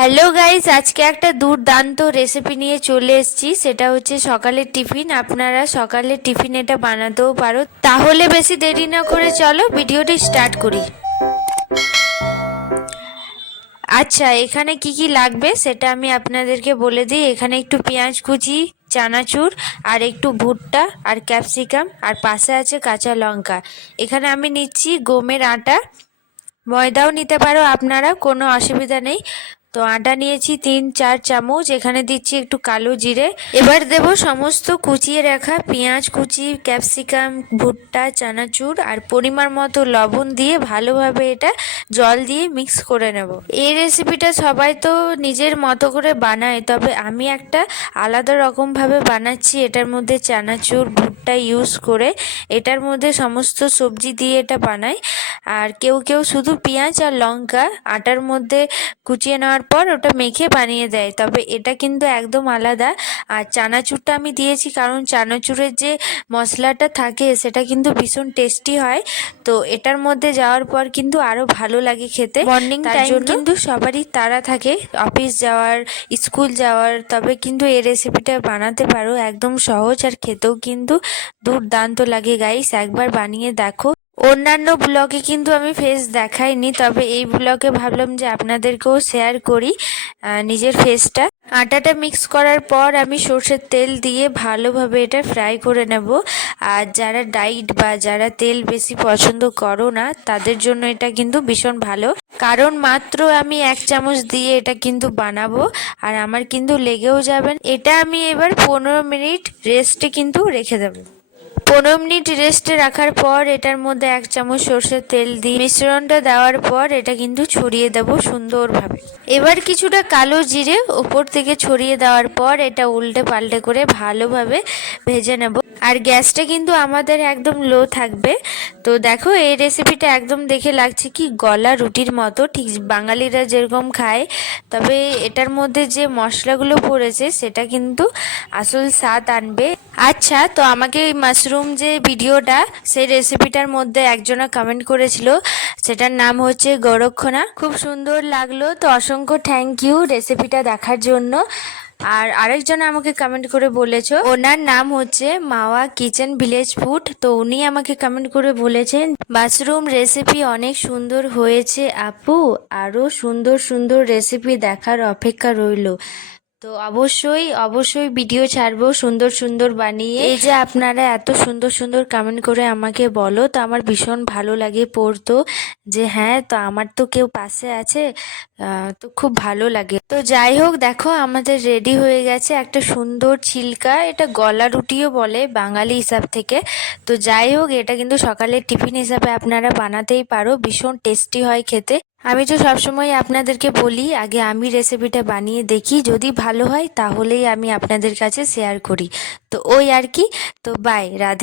Hello guys, আজকে একটা দুর্দান্ত রেসিপি নিয়ে চলে এসেছি। সেটা হচ্ছে সকালের টিফিন। আপনারা সকালের টিফিন এটা বানাতেও পারো। তাহলে বেশি দেরি না করে চলো ভিডিওটি স্টার্ট করি। আচ্ছা, এখানে কি কি লাগবে সেটা আমি আপনাদেরকে বলে দিই। এখানে একটু পেঁয়াজ কুচি, চানাচুর, আর একটু ভুট্টা, আর ক্যাপসিকাম, আর পাশে আছে কাঁচা লঙ্কা। এখানে আমি নিচ্ছি গমের আটা, ময়দাও নিতে পারো আপনারা, কোনো অসুবিধা নেই। তো আটা নিয়েছি 3-4 চামচ। এখানে দিচ্ছি একটু কালো জিরে। এবার দেব সমস্ত কুচিয়ে রাখা পেঁয়াজ কুচি, ক্যাপসিকাম, ভুট্টা, চানাচুর আর পরিমাণ মতো লবণ দিয়ে ভালোভাবে এটা জল দিয়ে মিক্স করে নেব। এই রেসিপিটা সবাই তো নিজের মতো করে বানায়, তবে আমি একটা আলাদা রকমভাবে বানাচ্ছি। এটার মধ্যে চানাচুর, ভুট্টা ইউজ করে এটার মধ্যে সমস্ত সবজি দিয়ে এটা বানাই। আর কেউ কেউ শুধু পেঁয়াজ আর লঙ্কা আটার মধ্যে কুচিয়ে নেওয়ার পর ওটা মেখে বানিয়ে দেয়, তবে এটা কিন্তু একদম আলাদা। আর চানাচুরটা আমি দিয়েছি কারণ চানাচুরের যে মশলাটা থাকে সেটা কিন্তু ভীষণ টেস্টি হয়। তো এটার মধ্যে যাওয়ার পর কিন্তু আরও ভালো লাগে খেতে। মর্নিং টাইম কিন্তু সবারই তাড়া থাকে, অফিস যাওয়ার, স্কুল যাওয়ার, তবে কিন্তু এই রেসিপিটা বানাতে পারো। একদম সহজ আর খেতেও কিন্তু দুর্দান্ত লাগে গাইস, একবার বানিয়ে দেখো। অন্যান্য ব্লগে কিন্তু আমি ফেস দেখাইনি, তবে এই ব্লগে ভাবলাম যে আপনাদেরকেও শেয়ার করি নিজের ফেসটা। আটাটা মিক্স করার পর আমি সর্ষের তেল দিয়ে ভালোভাবে এটা ফ্রাই করে নেব। আর যারা ডাইট বা যারা তেল বেশি পছন্দ করো না তাদের জন্য এটা কিন্তু ভীষণ ভালো, কারণ মাত্র আমি 1 চামচ দিয়ে এটা কিন্তু বানাবো আর আমার কিন্তু লেগেও যাবেন। এটা আমি এবার 15 মিনিট রেস্টে কিন্তু রেখে দেবো। 15 মিনিট রেস্টে রাখার পর এটার মধ্যে 1 চামচ সর্ষের তেল দিয়ে মিশ্রণটা দেওয়ার পর এটা কিন্তু ছড়িয়ে দেব সুন্দরভাবে। এবার কিছুটা কালো জিরে ওপর থেকে ছড়িয়ে দেওয়ার পর এটা উল্টে পাল্টে করে ভালোভাবে ভেজে নেব। আর গ্যাসটা কিন্তু আমাদের একদম লো থাকবে। তো দেখো, এই রেসিপিটা একদম দেখে লাগছে কি গলা রুটির মতো, ঠিক বাঙালিরা যেরকম খায়। তবে এটার মধ্যে যে মশলাগুলো পড়েছে সেটা কিন্তু আসল স্বাদ আনবে। আচ্ছা, তো আমাকে এই মাশরুম যে ভিডিওটা, সেই রেসিপিটার মধ্যে একজনা কমেন্ট করেছিল, সেটার নাম হচ্ছে গৌরক্ষণা। খুব সুন্দর লাগলো, তো অসংখ্য থ্যাংক ইউ রেসিপিটা দেখার জন্য। আর আরেকজন আমাকে কমেন্ট করে বলেছো, ওনার নাম হচ্ছে মাওয়া কিচেন ভিলেজ ফুড। তো উনি আমাকে কমেন্ট করে বলেছেন মাশরুম রেসিপি অনেক সুন্দর হয়েছে আপু, আরও সুন্দর সুন্দর রেসিপি দেখার অপেক্ষা রইলো। তো অবশ্যই অবশ্যই ভিডিও ছাড়বো সুন্দর সুন্দর বানিয়ে। এই যে আপনারা এত সুন্দর সুন্দর কমেন্ট করে আমাকে বলো, তো আমার ভীষণ ভালো লাগে পড়তো, যে হ্যাঁ, তো আমার তো কেউ পাশে আছে। তো খুব ভালো লাগে। তো যাই হোক, দেখো আমাদের রেডি হয়ে গেছে একটা সুন্দর ছিলকা। এটা গলা রুটিও বলে বাঙালি হিসাব থেকে। তো যাই হোক, এটা কিন্তু সকালের টিফিন হিসাবে আপনারা বানাতেই পারো, ভীষণ টেস্টি হয় খেতে। আমি তো সবসময় আপনাদেরকে বলি আগে আমি রেসিপিটা বানিয়ে দেখি, যদি ভালো হয় তাহলেই আমি আপনাদের কাছে শেয়ার করি। তো ওই আর কি। তো বাই, রাধে।